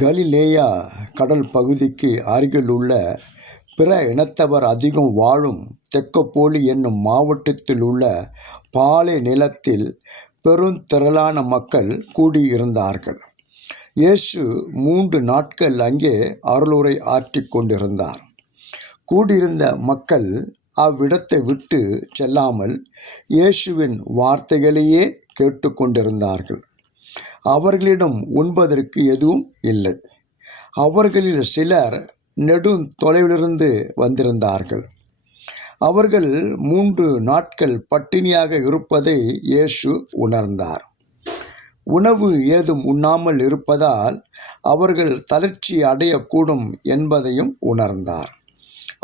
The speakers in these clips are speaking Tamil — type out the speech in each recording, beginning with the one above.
கலிலேயா கடல் பகுதிக்கு அருகிலுள்ள பிற இனத்தவர் அதிகம் வாழும் தெக்கப்போலி என்னும் மாவட்டத்தில் உள்ள பாலை நிலத்தில் பெருந்திரளான மக்கள் கூடியிருந்தார்கள். இயேசு 3 நாட்கள் அங்கே அருளுரை ஆற்றிக் கொண்டிருந்தார். கூடியிருந்த மக்கள் அவ்விடத்தை விட்டு செல்லாமல் இயேசுவின் வார்த்தைகளையே கேட்டுக்கொண்டிருந்தார்கள். அவர்களிடம் உண்பதற்கு எதுவும் இல்லை. அவர்களில் சிலர் நெடுந்தொலைவிலிருந்து வந்திருந்தார்கள். அவர்கள் 3 நாட்கள் பட்டினியாக இருப்பதை இயேசு உணர்ந்தார். உணவு ஏதும் உண்ணாமல் இருப்பதால் அவர்கள் தளர்ச்சி அடையக்கூடும் என்பதையும் உணர்ந்தார்.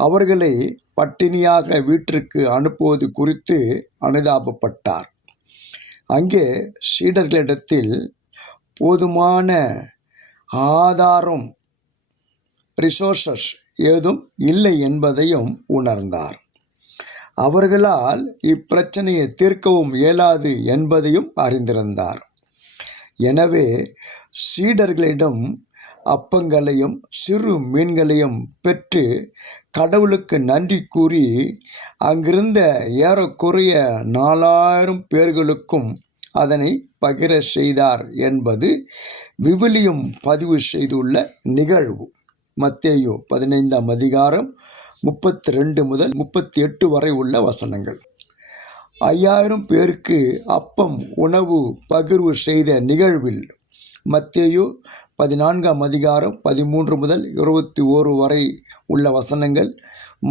அவர்களை பட்டினியாக வீட்டிற்கு அனுப்புவது குறித்து அனுதாபப்பட்டார். அங்கே சீடர்களிடத்தில் போதுமான ஆதாரம் ரிசோர்சஸ் ஏதும் இல்லை என்பதையும் உணர்ந்தார். அவர்களால் இப்பிரச்சனையை தீர்க்கவும் இயலாது என்பதையும் அறிந்திருந்தார். எனவே சீடர்களிடம் அப்பங்களையும் சிறு மீன்களையும் பெற்று கடவுளுக்கு நன்றி கூறி அங்கிருந்த ஏறக்குறைய 4000 பேர்களுக்கும் அதனை பகிர செய்தார் என்பது விவிலியம் பதிவு செய்துள்ள நிகழ்வு. மத்தேயு 15ஆம் அதிகாரம் 32 முதல் 38 வரை உள்ள வசனங்கள். 5000 பேருக்கு அப்பம் உணவு பகிர்வு செய்த நிகழ்வில் மத்தேயு 14ஆம் அதிகாரம் 13 முதல் 21 வரை உள்ள வசனங்கள்,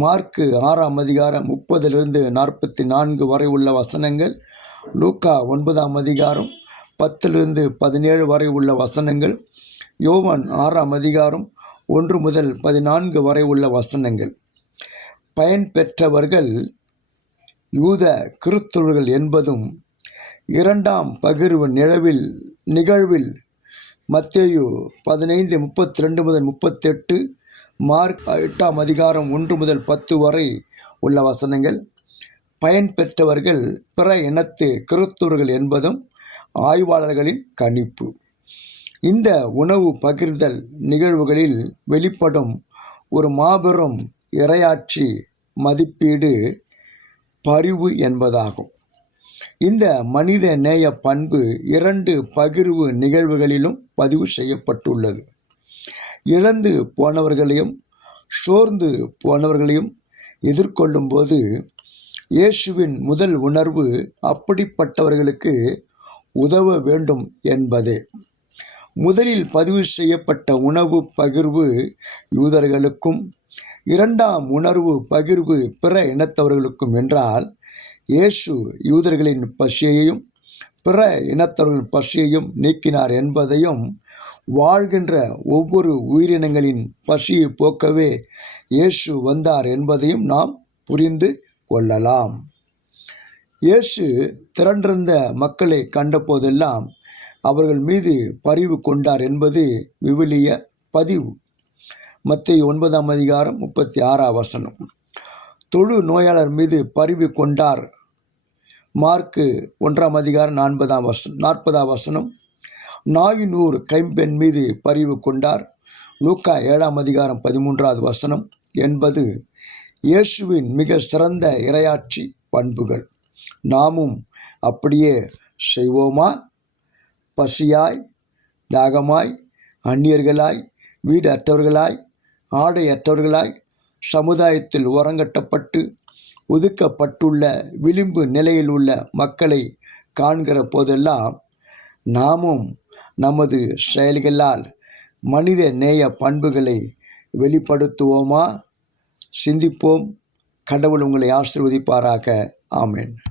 மார்க்கு 6ஆம் அதிகாரம் 30 44 வரை உள்ள வசனங்கள், லூக்கா 9ஆம் அதிகாரம் 10 17 வரை உள்ள வசனங்கள், யோவான் 6ஆம் அதிகாரம் 1 முதல் 14 வரை உள்ள வசனங்கள். பயன் பெற்றவர்கள் யூத கிறிஸ்தவர்கள் என்பதும் 2ஆம் பகிர்வு நிகழ்வில் மத்தேயு 15 32 முதல் 38, மார்க் 8ஆம் அதிகாரம் 1 முதல் 10 வரை உள்ள வசனங்கள். பயன் பெற்றவர்கள் பிற இனத்து கிறிஸ்தவர்கள் என்பதும் ஆய்வாளர்களின் கணிப்பு. இந்த உணவு பகிர்தல் நிகழ்வுகளில் வெளிப்படும் ஒரு மாபெரும் இறையாட்சி மதிப்பீடு பரிவு என்பதாகும். இந்த மனித நேய பண்பு 2 பகிர்வு நிகழ்வுகளிலும் பதிவு செய்யப்பட்டுள்ளது. இழந்து போனவர்களையும் சோர்ந்து போனவர்களையும் எதிர்கொள்ளும் போது இயேசுவின் முதல் உணர்வு அப்படிப்பட்டவர்களுக்கு உதவ வேண்டும் என்பதே. முதலில் பதிவு செய்யப்பட்ட உணவு பகிர்வு யூதர்களுக்கும், 2ஆம் உணர்வு பகிர்வு பிற இனத்தவர்களுக்கும் என்றால், இயேசு யூதர்களின் பசியையும் பிற இனத்தவர்களின் பசியையும் நீக்கினார் என்பதையும், வாழ்கின்ற ஒவ்வொரு உயிரினங்களின் பசியை போக்கவே இயேசு வந்தார் என்பதையும் நாம் புரிந்து கொள்ளலாம். இயேசு திரண்டிருந்த மக்களை கண்டபோதெல்லாம் அவர்கள் மீது பரிவு கொண்டார் என்பது விவிலிய பதிவு. மத்தேயு 9ஆம் அதிகாரம் 36ஆம் வசனம். தொழு நோயாளர் மீது பரிவு கொண்டார். மார்க்கு 1ஆம் அதிகாரம் 40ஆம் வசனம். நாயினூர் கைம்பெண் மீது பரிவு கொண்டார். லூக்கா 7ஆம் அதிகாரம் 13ஆவது வசனம் என்பது இயேசுவின் மிக சிறந்த இறையாட்சி பண்புகள். நாமும் அப்படியே செய்வோமா? பசியாய், தாகமாய், அந்நியர்களாய், வீடு அற்றவர்களாய், ஆடை அற்றவர்களாய், சமுதாயத்தில் ஓரங்கட்டப்பட்டு ஒதுக்கப்பட்டுள்ள விளிம்பு நிலையில் உள்ள மக்களை காண்கிற போதெல்லாம் நாமும் நமது செயல்களால் மனித நேய பண்புகளை வெளிப்படுத்துவோமா? சிந்திப்போம். கடவுள் உங்களை ஆசீர்வதிப்பாராக. ஆமென்.